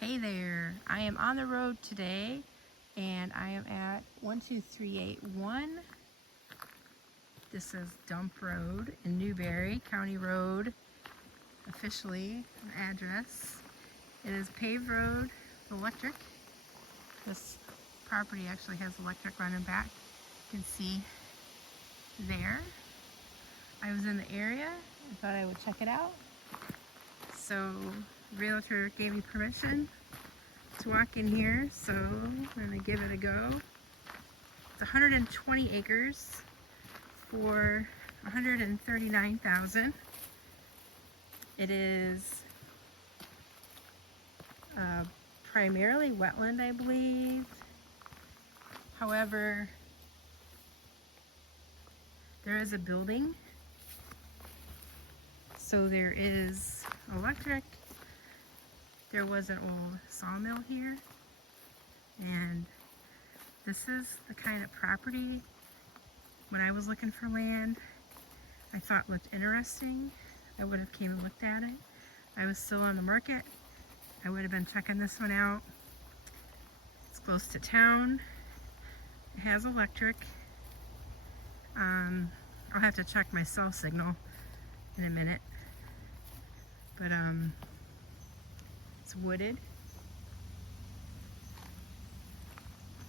Hey there, I am on the road today and I am at 12381. This is Dump Road in Newberry, County Road, officially an address. It is paved road, electric. This property actually has electric running back. You can see there. I was in the area and thought I would check it out. So the realtor gave me permission to walk in here, so I'm going to give it a go. It's 120 acres for $139,000. It is primarily wetland, I believe. However, there is a building, so there is electric. There was an old sawmill here, and this is the kind of property, when I was looking for land, I thought looked interesting. I would have came and looked at it. I was still on the market. I would have been checking this one out. It's close to town. It has electric. I'll have to check my cell signal in a minute. But it's wooded.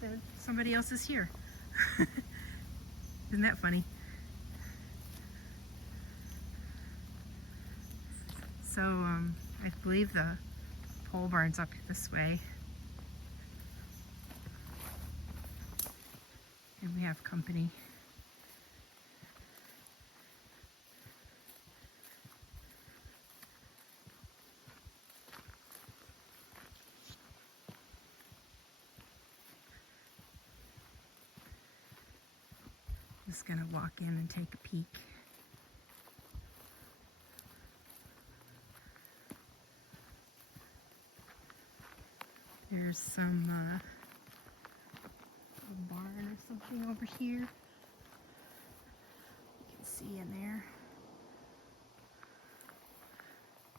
Then somebody else is here. Isn't that funny? So I believe the pole barn's up this way. And we have company. Just gonna walk in and take a peek. There's some barn or something over here. You can see in there.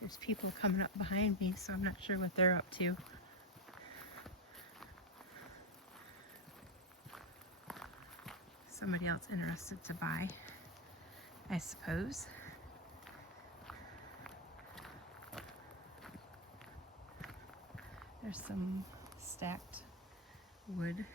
There's people coming up behind me, so I'm not sure what they're up to. Somebody else interested to buy, I suppose. There's some stacked wood.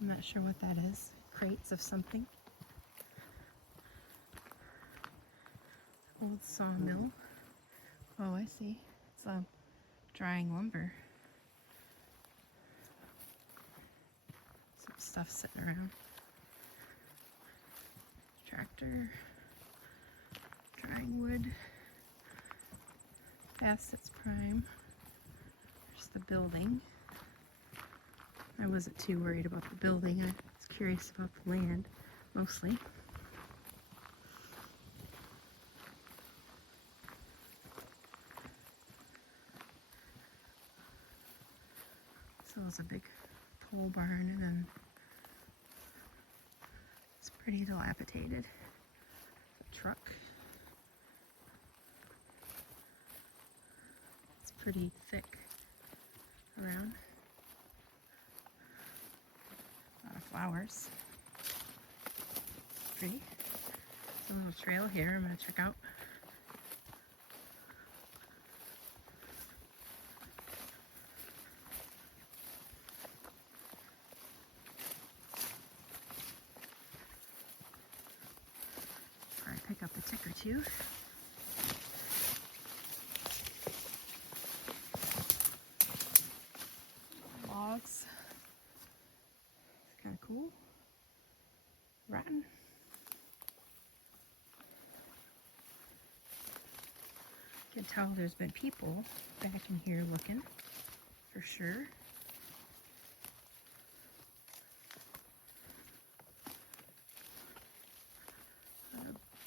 I'm not sure what that is. Crates of something. Old sawmill. Oh, I see. It's drying lumber. Some stuff sitting around. Tractor. Drying wood. Past its prime. There's the building. I wasn't too worried about the building. I was curious about the land, mostly. So it's a big pole barn, and then it's pretty dilapidated. A truck. It's pretty thick around. A lot of flowers. Pretty. There's a little trail here I'm going to check out. Probably pick up a tick or two. Logs. It's kind of cool. Rotten. You can tell there's been people back in here looking, for sure.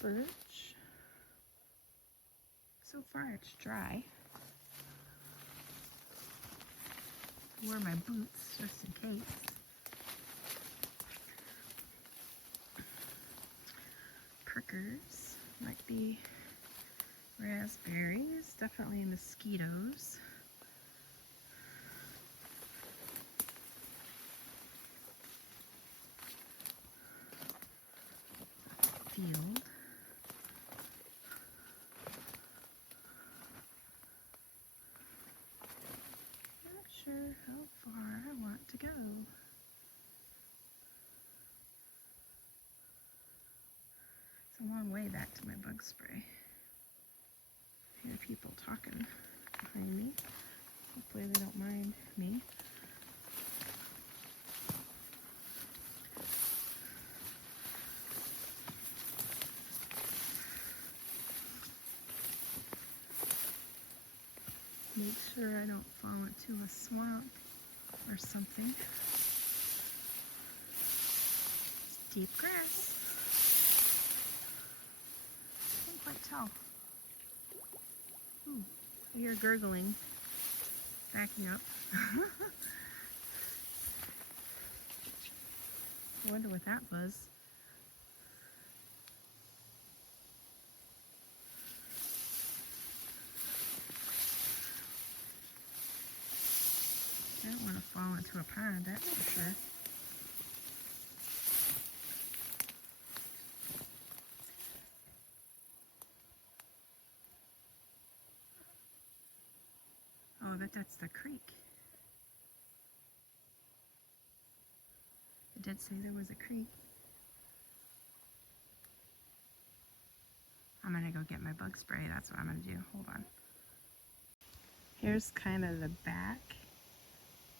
Birch. So far it's dry. I wear my boots just in case. Prickers. Might be raspberries. Definitely mosquitoes. field. Not sure how far I want to go. It's a long way back to my bug spray. I hear people talking behind me. Hopefully they don't mind me. Make sure I don't fall into a swamp or something. It's deep grass. Can't quite tell. Ooh, I hear gurgling. Backing up. I wonder what that was. I don't want to fall into a pond, that's for sure. Oh, that's the creek. It did say there was a creek. I'm gonna go get my bug spray. That's what I'm gonna do. Hold on. Here's kind of the back.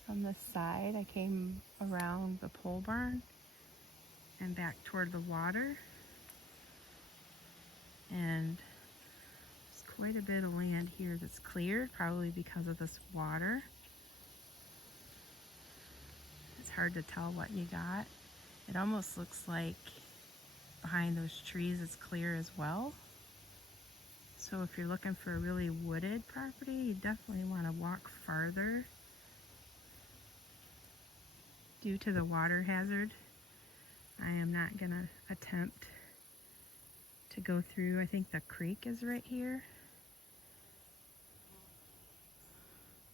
From the side, I came around the pole barn and back toward the water. And there's quite a bit of land here that's cleared, probably because of this water. It's hard to tell what you got. It almost looks like behind those trees it's clear as well. So if you're looking for a really wooded property, you definitely want to walk farther. Due to the water hazard, I am not going to attempt to go through. I think the creek is right here.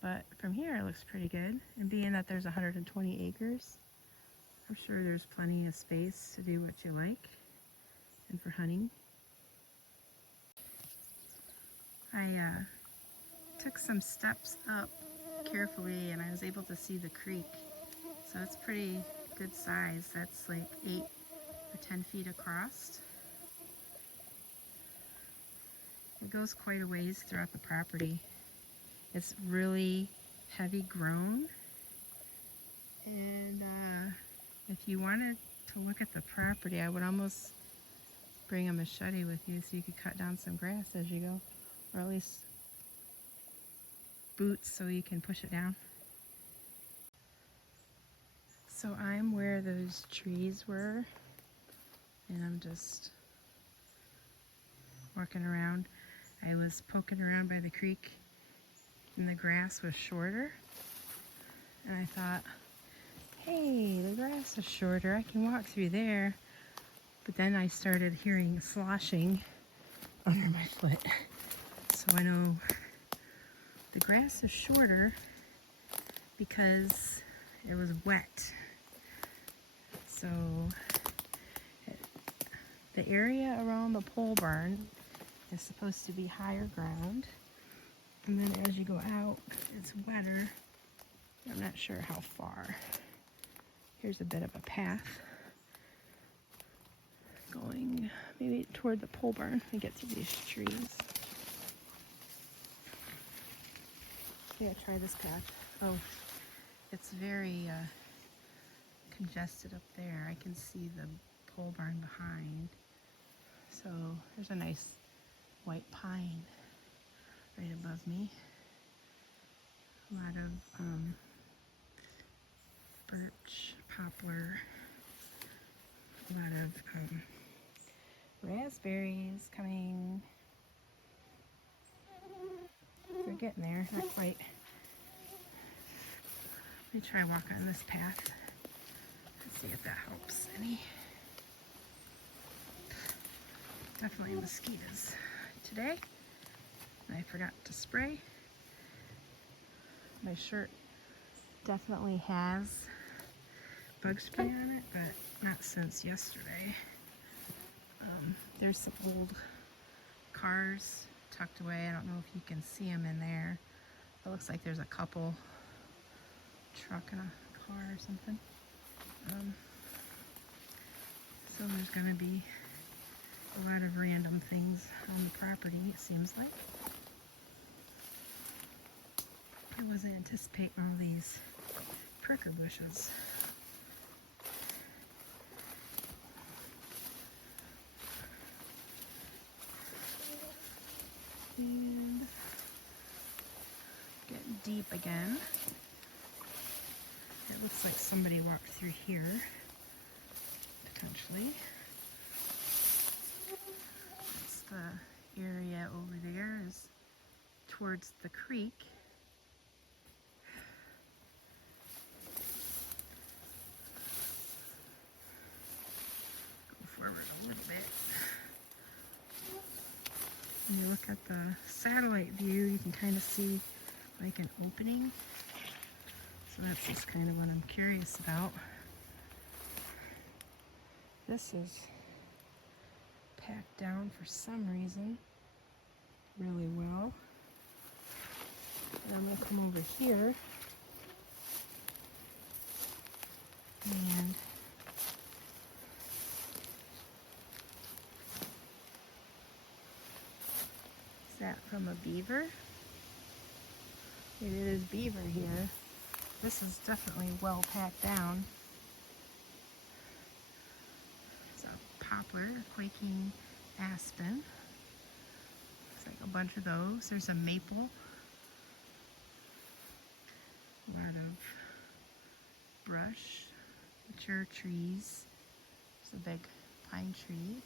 But from here it looks pretty good. And being that there's 120 acres, I'm sure there's plenty of space to do what you like and for hunting. I took some steps up carefully and I was able to see the creek. So it's pretty good size. That's like 8 or 10 feet across. It goes quite a ways throughout the property. It's really heavy grown. And if you wanted to look at the property, I would almost bring a machete with you so you could cut down some grass as you go. Or at least boots so you can push it down. So I'm where those trees were, and I'm just walking around. I was poking around by the creek, and the grass was shorter, and I thought, hey, the grass is shorter, I can walk through there. But then I started hearing sloshing under my foot. So I know the grass is shorter because it was wet. So the area around the pole barn is supposed to be higher ground. And then as you go out, it's wetter. I'm not sure how far. Here's a bit of a path going maybe toward the pole barn to get through these trees. Yeah, try this path. Oh, it's very congested up there. I can see the pole barn behind. So there's a nice white pine right above me. A lot of birch, poplar, a lot of raspberries coming. They're getting there, not quite. Let me try walk on this path. Let's see if that helps any. Definitely mosquitoes today. I forgot to spray. My shirt definitely has bug spray on it, but not since yesterday. There's some old cars tucked away. I don't know if you can see them in there. It looks like there's a couple, truck and a car or something. So there's going to be a lot of random things on the property, it seems like. I wasn't anticipating all these pricker bushes. And getting deep again. It looks like somebody walked through here, potentially. That's the area over there is towards the creek. Go forward a little bit. When you look at the satellite view, you can kind of see like an opening. So that's just kind of what I'm curious about. This is packed down for some reason really well. And I'm going to come over here and is that from a beaver? It is beaver here. This is definitely well packed down. It's a poplar, quaking aspen. Looks like a bunch of those. There's a maple. A lot of brush, mature trees. There's a big pine tree.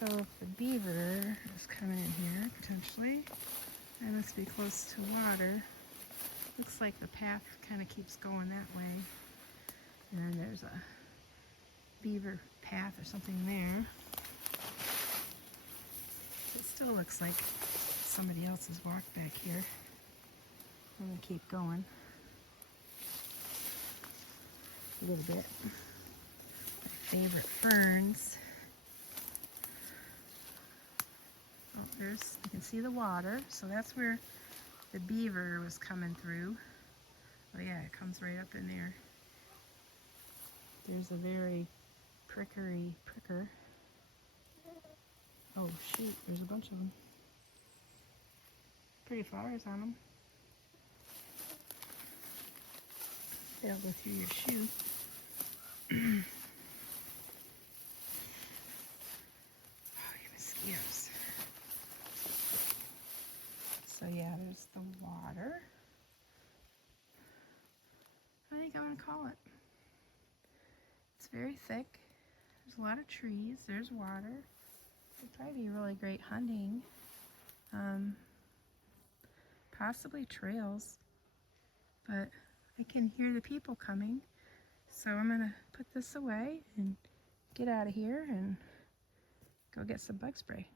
So if the beaver is coming in here, potentially, I must be close to water. Looks like the path kind of keeps going that way. And then there's a beaver path or something there. It still looks like somebody else has walked back here. I'm going to keep going a little bit. My favorite ferns. Oh, you can see the water, so that's where the beaver was coming through. Oh yeah, it comes right up in there. There's a very pricker. Oh shoot, there's a bunch of them. Pretty flowers on them. They'll go through your shoe. Oh, you mosquitoes. So yeah, there's the water. I think I'm going to call it. It's very thick. There's a lot of trees. There's water. It'd probably be really great hunting. Possibly trails. But I can hear the people coming. So I'm going to put this away and get out of here and go get some bug spray.